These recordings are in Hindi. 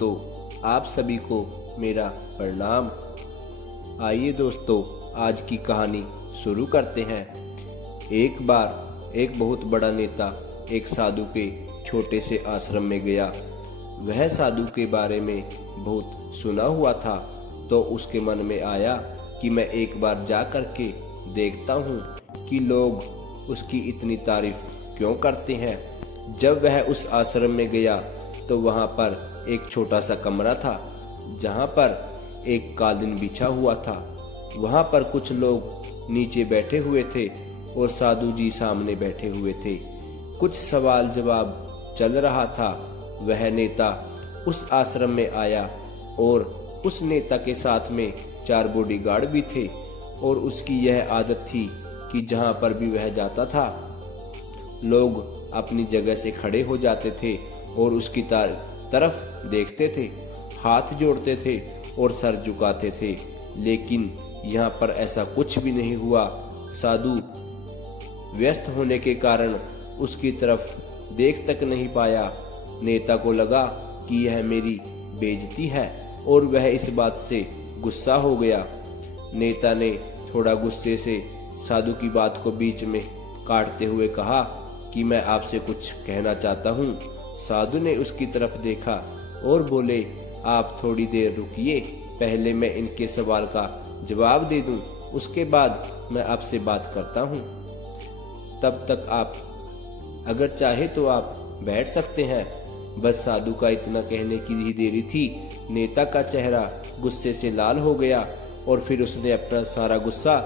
दोस्तों, आप सभी को मेरा प्रणाम। आइए दोस्तों, आज की कहानी शुरू करते हैं। एक बार एक बहुत बड़ा नेता एक साधु के छोटे से आश्रम में गया। वह साधु के बारे में बहुत सुना हुआ था, तो उसके मन में आया कि मैं एक बार जा कर के देखता हूँ कि लोग उसकी इतनी तारीफ क्यों करते हैं। जब वह उस आश्रम में गया तो वहाँ पर एक छोटा सा कमरा था, जहाँ पर एक कालीन बिछा हुआ था। वहाँ पर कुछ लोग नीचे बैठे हुए थे और साधु जी सामने बैठे हुए थे। कुछ सवाल जवाब चल रहा था। वह नेता उस आश्रम में आया और उस नेता के साथ में 4 बॉडीगार्ड भी थे और उसकी यह आदत थी कि जहाँ पर भी वह जाता था, लोग अपनी जगह से खड़े हो जाते थे और उसकी तरफ देखते थे, हाथ जोड़ते थे और सर झुकाते थे। लेकिन यहाँ पर ऐसा कुछ भी नहीं हुआ। साधु व्यस्त होने के कारण उसकी तरफ देख तक नहीं पाया। नेता को लगा कि यह मेरी बेइज्जती है और वह इस बात से गुस्सा हो गया। नेता ने थोड़ा गुस्से से साधु की बात को बीच में काटते हुए कहा कि मैं आपसे कुछ कहना चाहता हूँ। साधु ने उसकी तरफ देखा और बोले, आप थोड़ी देर रुकिए, पहले मैं इनके सवाल का जवाब दे दूं, उसके बाद मैं आपसे बात करता हूँ। तब तक आप अगर चाहे तो आप बैठ सकते हैं। बस साधु का इतना कहने की ही देरी थी। नेता का चेहरा गुस्से से लाल हो गया और फिर उसने अपना सारा गुस्सा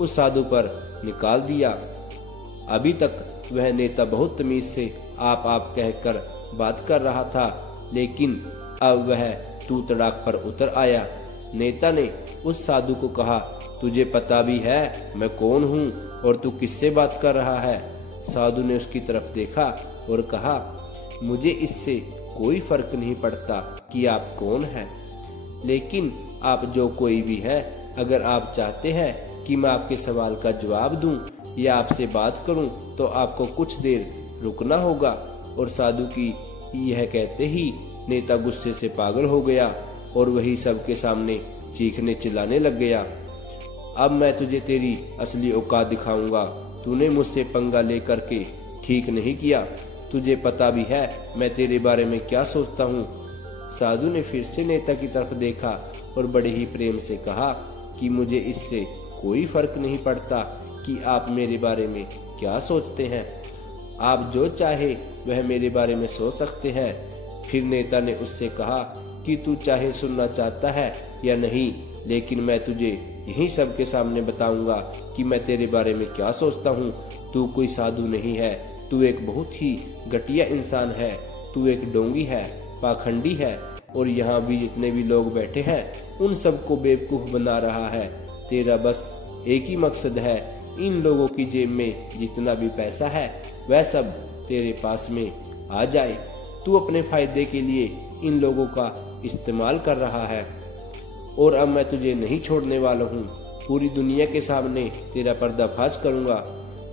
उस साधु पर निकाल दिया। अभी तक वह नेता बहुत तमीज से आप कहकर बात कर रहा था, लेकिन अब वह तू तड़ाक पर उतर आया। नेता ने उस साधु को कहा, तुझे पता भी है मैं कौन हूँ और तू किससे बात कर रहा है? साधु ने उसकी तरफ देखा और कहा, मुझे इससे कोई फर्क नहीं पड़ता कि आप कौन हैं, लेकिन आप जो कोई भी है, अगर आप चाहते हैं कि मैं आपके सवाल का जवाब दूं या आपसे बात करूं तो आपको कुछ देर रुकना होगा। और साधु की यह कहते ही नेता गुस्से से पागल हो गया और वही सबके सामने चीखने चिल्लाने लग गया। अब मैं तुझे तेरी असली औकात दिखाऊंगा। तूने मुझसे पंगा लेकर के ठीक नहीं किया। तुझे पता भी है मैं तेरे बारे में क्या सोचता हूँ। साधु ने फिर से नेता की तरफ देखा और बड़े ही प्रेम से कहा कि मुझे इससे कोई फर्क नहीं पड़ता कि आप मेरे बारे में क्या सोचते हैं। आप जो चाहे वह मेरे बारे में सोच सकते हैं। फिर नेता ने उससे कहा कि तू चाहे सुनना चाहता है या नहीं, लेकिन मैं तुझे यही सबके सामने बताऊंगा कि मैं तेरे बारे में क्या सोचता हूँ। तू कोई साधु नहीं है, तू एक बहुत ही घटिया इंसान है। तू एक डोंगी है, पाखंडी है और यहाँ भी जितने भी लोग बैठे हैं उन सबको बेवकूफ़ बना रहा है। तेरा बस एक ही मकसद है, इन लोगों की जेब में जितना भी पैसा है वह सब तेरे पास में आ जाए। तू अपने फायदे के लिए इन लोगों का इस्तेमाल कर रहा है और अब मैं तुझे नहीं छोड़ने वाला हूँ। पूरी दुनिया के सामने तेरा पर्दाफाश करूँगा।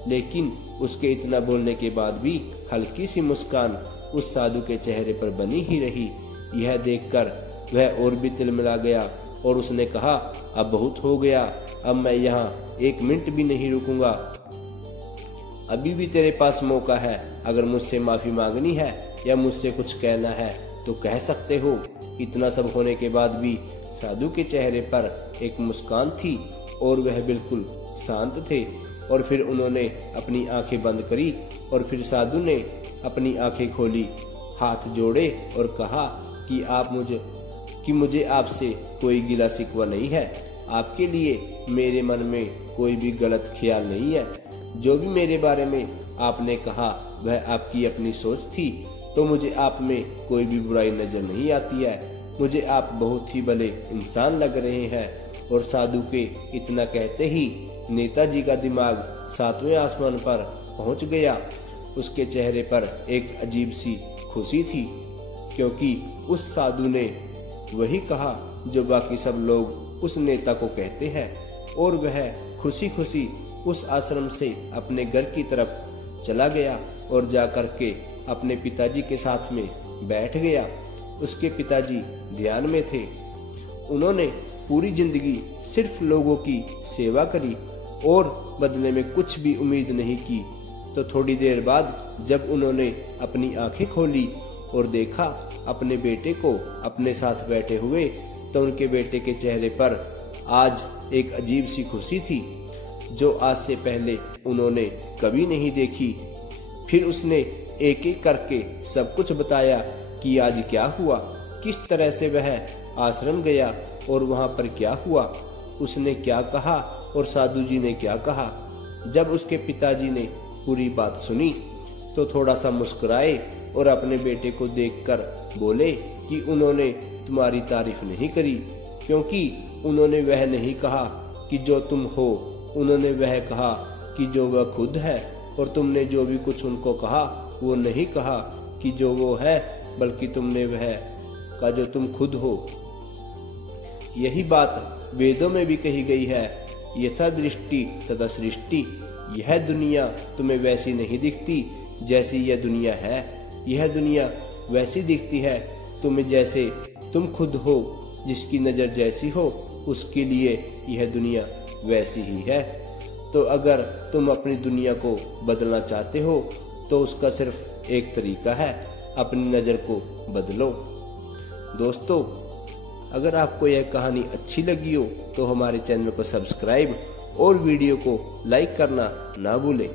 लेकिन उसके इतना बोलने के बाद भी हल्की सी मुस्कान उस साधु के चेहरे पर बनी ही रही। यह देखकर वह और भी तिलमिला गया और उसने कहा, अब बहुत हो गया, अब मैं यहाँ 1 मिनट भी नहीं रुकूंगा। अभी भी तेरे पास मौका है। अगर मुझसे माफ़ी मांगनी है या मुझसे कुछ कहना है तो कह सकते हो। इतना सब होने के बाद भी साधु के चेहरे पर एक मुस्कान थी और वह बिल्कुल शांत थे। और फिर उन्होंने अपनी आंखें बंद करी और फिर साधु ने अपनी आंखें खोली, हाथ जोड़े और कहा कि मुझे आपसे कोई गिला शिकवा नहीं है। आपके लिए मेरे मन में कोई भी गलत ख्याल नहीं है। जो भी मेरे बारे में आपने कहा वह आपकी अपनी सोच थी, तो मुझे आप में कोई भी बुराई नजर नहीं आती है। मुझे आप बहुत ही भले इंसान लग रहे हैं। और साधु के इतना कहते ही नेताजी का दिमाग 7वें आसमान पर पहुंच गया। उसके चेहरे पर एक अजीब सी खुशी थी, क्योंकि उस साधु ने वही कहा जो बाकी सब लोग उस नेता को कहते हैं। और वह खुशी खुशी उस आश्रम से अपने घर की तरफ चला गया और जाकर के अपने पिताजी के साथ में बैठ गया। उसके पिताजी ध्यान में थे। उन्होंने पूरी जिंदगी सिर्फ लोगों की सेवा करी और बदले में कुछ भी उम्मीद नहीं की। तो थोड़ी देर बाद जब उन्होंने अपनी आंखें खोली और देखा अपने बेटे को अपने साथ बैठे हुए, तो उनके बेटे के चेहरे पर आज एक अजीब सी खुशी थी जो आज से पहले उन्होंने कभी नहीं देखी। फिर उसने एक एक करके सब कुछ बताया कि आज क्या हुआ, किस तरह से वह आश्रम गया और वहां पर क्या हुआ, उसने क्या कहा और साधु जी ने क्या कहा। जब उसके पिताजी ने पूरी बात सुनी तो थोड़ा सा मुस्कुराए और अपने बेटे को देखकर बोले कि उन्होंने तुम्हारी तारीफ नहीं करी, क्योंकि उन्होंने वह नहीं कहा कि जो तुम हो, उन्होंने वह कहा कि जो वह खुद है। और तुमने जो भी कुछ उनको कहा वो नहीं कहा कि जो वो है, बल्कि तुमने वह कहा जो तुम खुद हो। यही बात वेदों में भी कही गई है, यथा दृष्टि तथा सृष्टि। यह दुनिया तुम्हें वैसी नहीं दिखती जैसी यह दुनिया है, यह दुनिया वैसी दिखती है तुम्हें जैसे तुम खुद हो। जिसकी नज़र जैसी हो उसके लिए यह दुनिया वैसी ही है। तो अगर तुम अपनी दुनिया को बदलना चाहते हो तो उसका सिर्फ एक तरीका है, अपनी नज़र को बदलो। दोस्तों, अगर आपको यह कहानी अच्छी लगी हो तो हमारे चैनल को सब्सक्राइब और वीडियो को लाइक करना ना भूलें।